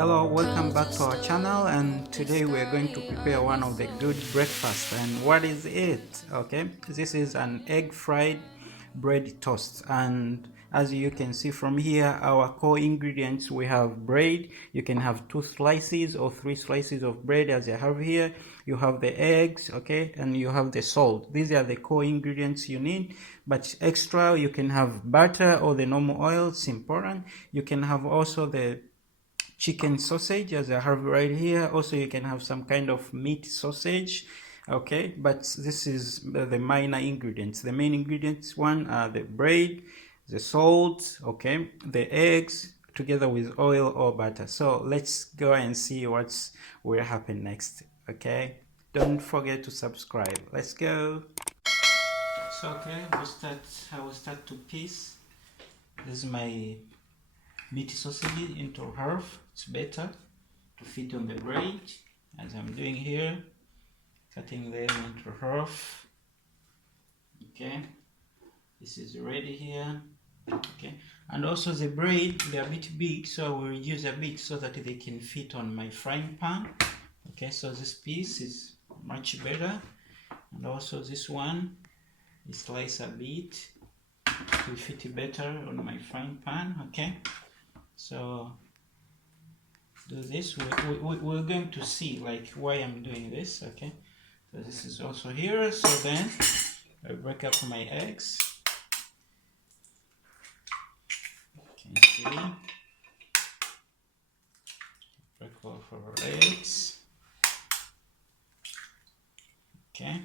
Hello, welcome back to our channel, and today we are going to prepare one of the good breakfast. And what is it? Okay, this is an egg fried bread toast, and as you can see from here, our core ingredients, we have bread. You can have 2 slices or 3 slices of bread as I have here. You have the eggs, okay, and you have the salt. These are the core ingredients you need, but extra you can have butter or the normal oil. It's important. You can have also the chicken sausage as I have right here. Also, you can have some kind of meat sausage, okay, but this is the minor ingredients. The main ingredients one are the bread, the salt, okay, the eggs together with oil or butter. So let's go and see what's will happen next. Okay, don't forget to subscribe. Let's go. So okay, I will start to piece. This is my meat sausage into half. It's better to fit on the bread as I'm doing here, cutting them into half. Okay, this is ready here. Okay, and also the bread, they are a bit big, so I will reduce a bit so that they can fit on my frying pan. Okay, so this piece is much better, and also this one is slice a bit to fit better on my frying pan. Okay, so do this. We're going to see like why I'm doing this. Okay, so this is also here. So then I break up my eggs. You can see, break off our eggs. Okay,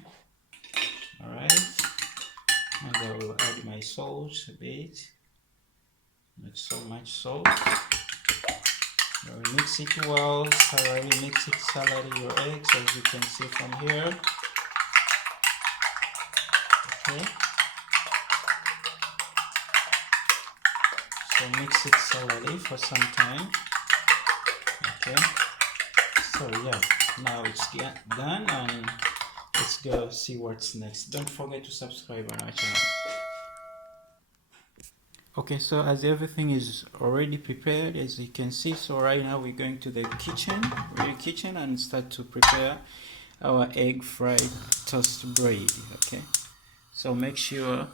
all right, and I will add my salt a bit, not so much salt. Mix it well, thoroughly mix it thoroughly, your eggs, as you can see from here. Okay, so mix it thoroughly for some time. Okay, so yeah, now it's done, and let's go see what's next. Don't forget to subscribe on our channel. Okay, so as everything is already prepared, as you can see, so right now we're going to the kitchen and start to prepare our egg fried toast bread. Okay, so make sure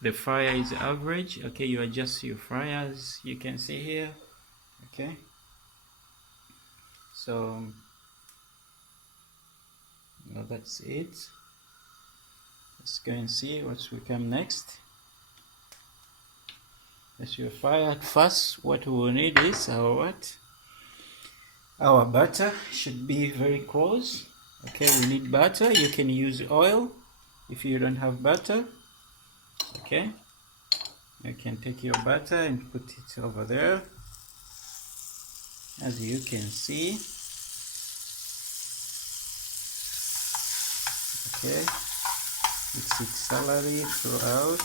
the fire is average. Okay, you adjust your fire as you can see here. Okay, so now that's it. Let's go and see what will come next. As your fire at first, what we will need is our butter should be very close. Okay, we need butter. You can use oil if you don't have butter. Okay, you can take your butter and put it over there, as you can see. Okay, mix it thoroughly throughout.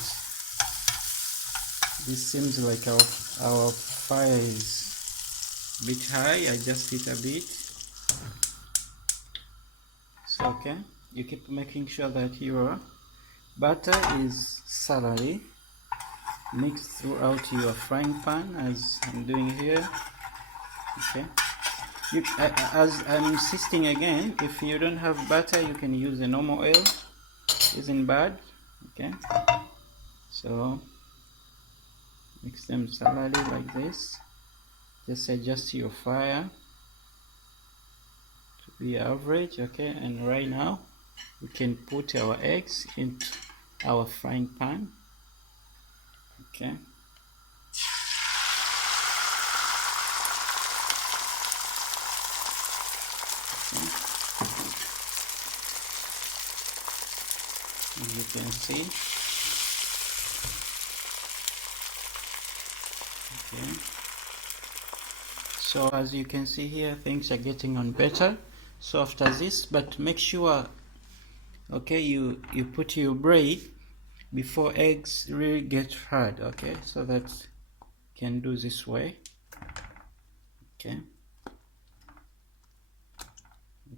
This seems like our fire is a bit high. Adjust it a bit. So okay, you keep making sure that your butter is thoroughly mixed throughout your frying pan, as I'm doing here. Okay, as I'm insisting again, if you don't have butter, you can use the normal oil. Isn't bad. Okay, so mix them thoroughly like this. Just adjust your fire to be average. Okay, and right now we can put our eggs into our frying pan. Okay, as you can see. Okay, so as you can see here, things are getting on better. So after this, but make sure, okay, you put your bread before eggs really get hard. Okay, so that you can do this way. Okay,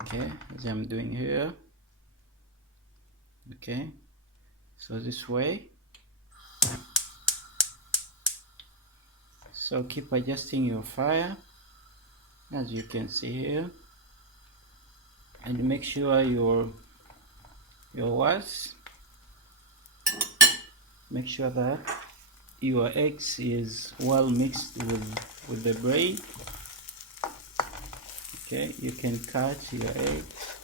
okay, as I'm doing here. Okay, so this way. So keep adjusting your fire. as you can see here, and make sure your was make sure that your eggs is well mixed with the bread. Okay, you can cut your eggs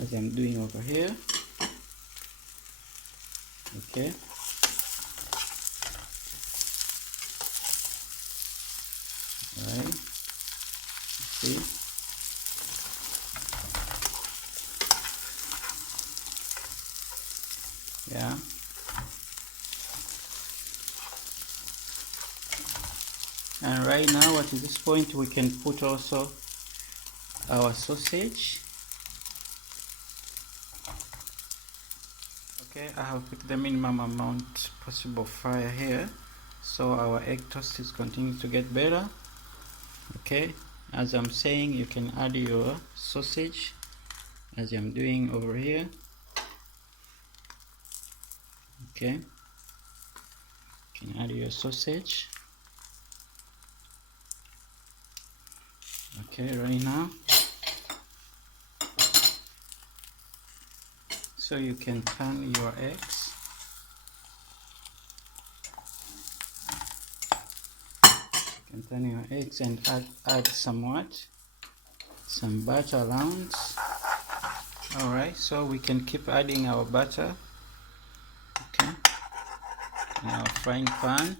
as I'm doing over here. Okay, all right, see, yeah. And right now at this point we can put also our sausage. Okay, I have put the minimum amount possible fire here, so our egg toast is continuing to get better. Okay, as I'm saying, you can add your sausage as I'm doing over here. Okay, you can add your sausage. Okay, right now, so you can turn your eggs. You can turn your eggs and add some butter around. Alright, so we can keep adding our butter, okay, in our frying pan.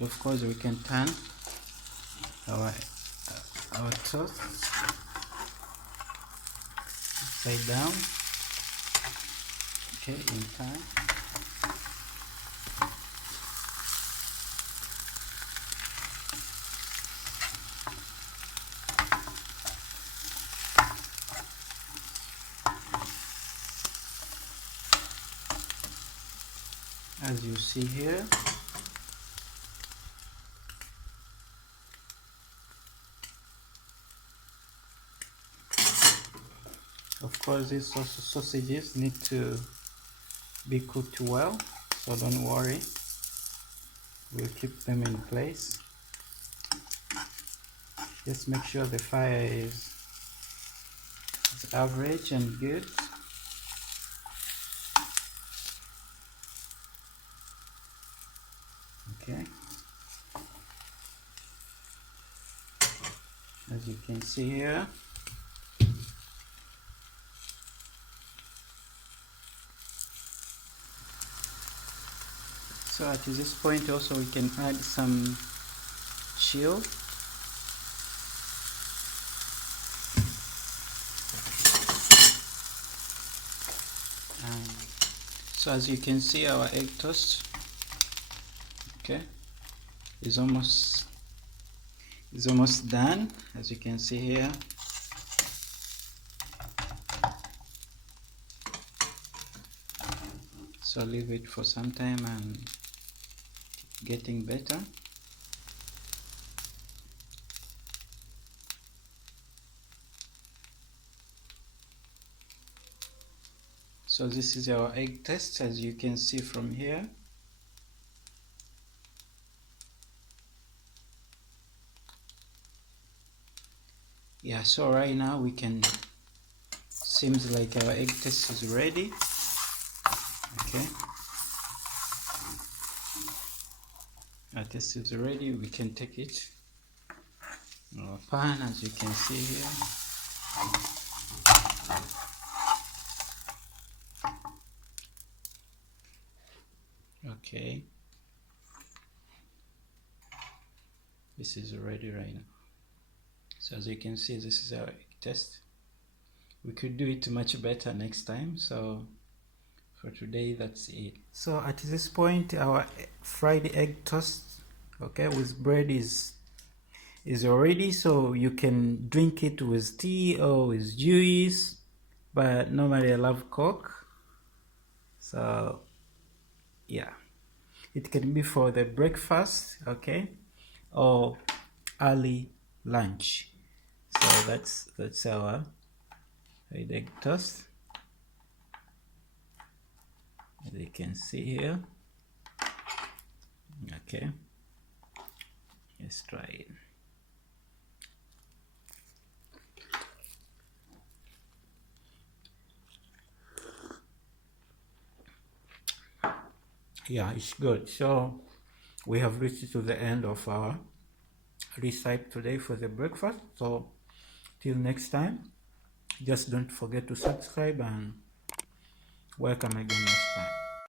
Of course, we can turn our toast upside down. Okay, in time. As you see here, of course these sausages need to be cooked well, so don't worry, we'll keep them in place. Just make sure the fire is average and good. Okay, as you can see here, so at this point also we can add some chill. So as you can see, our egg toast, okay, is almost done, as you can see here. So leave it for some time and getting better. So this is our egg test, as you can see from here. Yeah, so right now we can, seems like our egg test is ready. Okay, our test is ready. We can take it in our pan, as you can see here. Okay, this is ready right now. So as you can see, this is our egg test. We could do it much better next time, so for today that's it. So at this point, our fried egg toast, okay, with bread is already, so you can drink it with tea or with juice, but normally I love Coke, so yeah, it can be for the breakfast, okay, or early lunch. So that's our fried egg toast, as you can see here. Okay, let's try it. Yeah, it's good. So we have reached to the end of our recipe today for the breakfast. So till next time, just don't forget to subscribe and welcome again next time.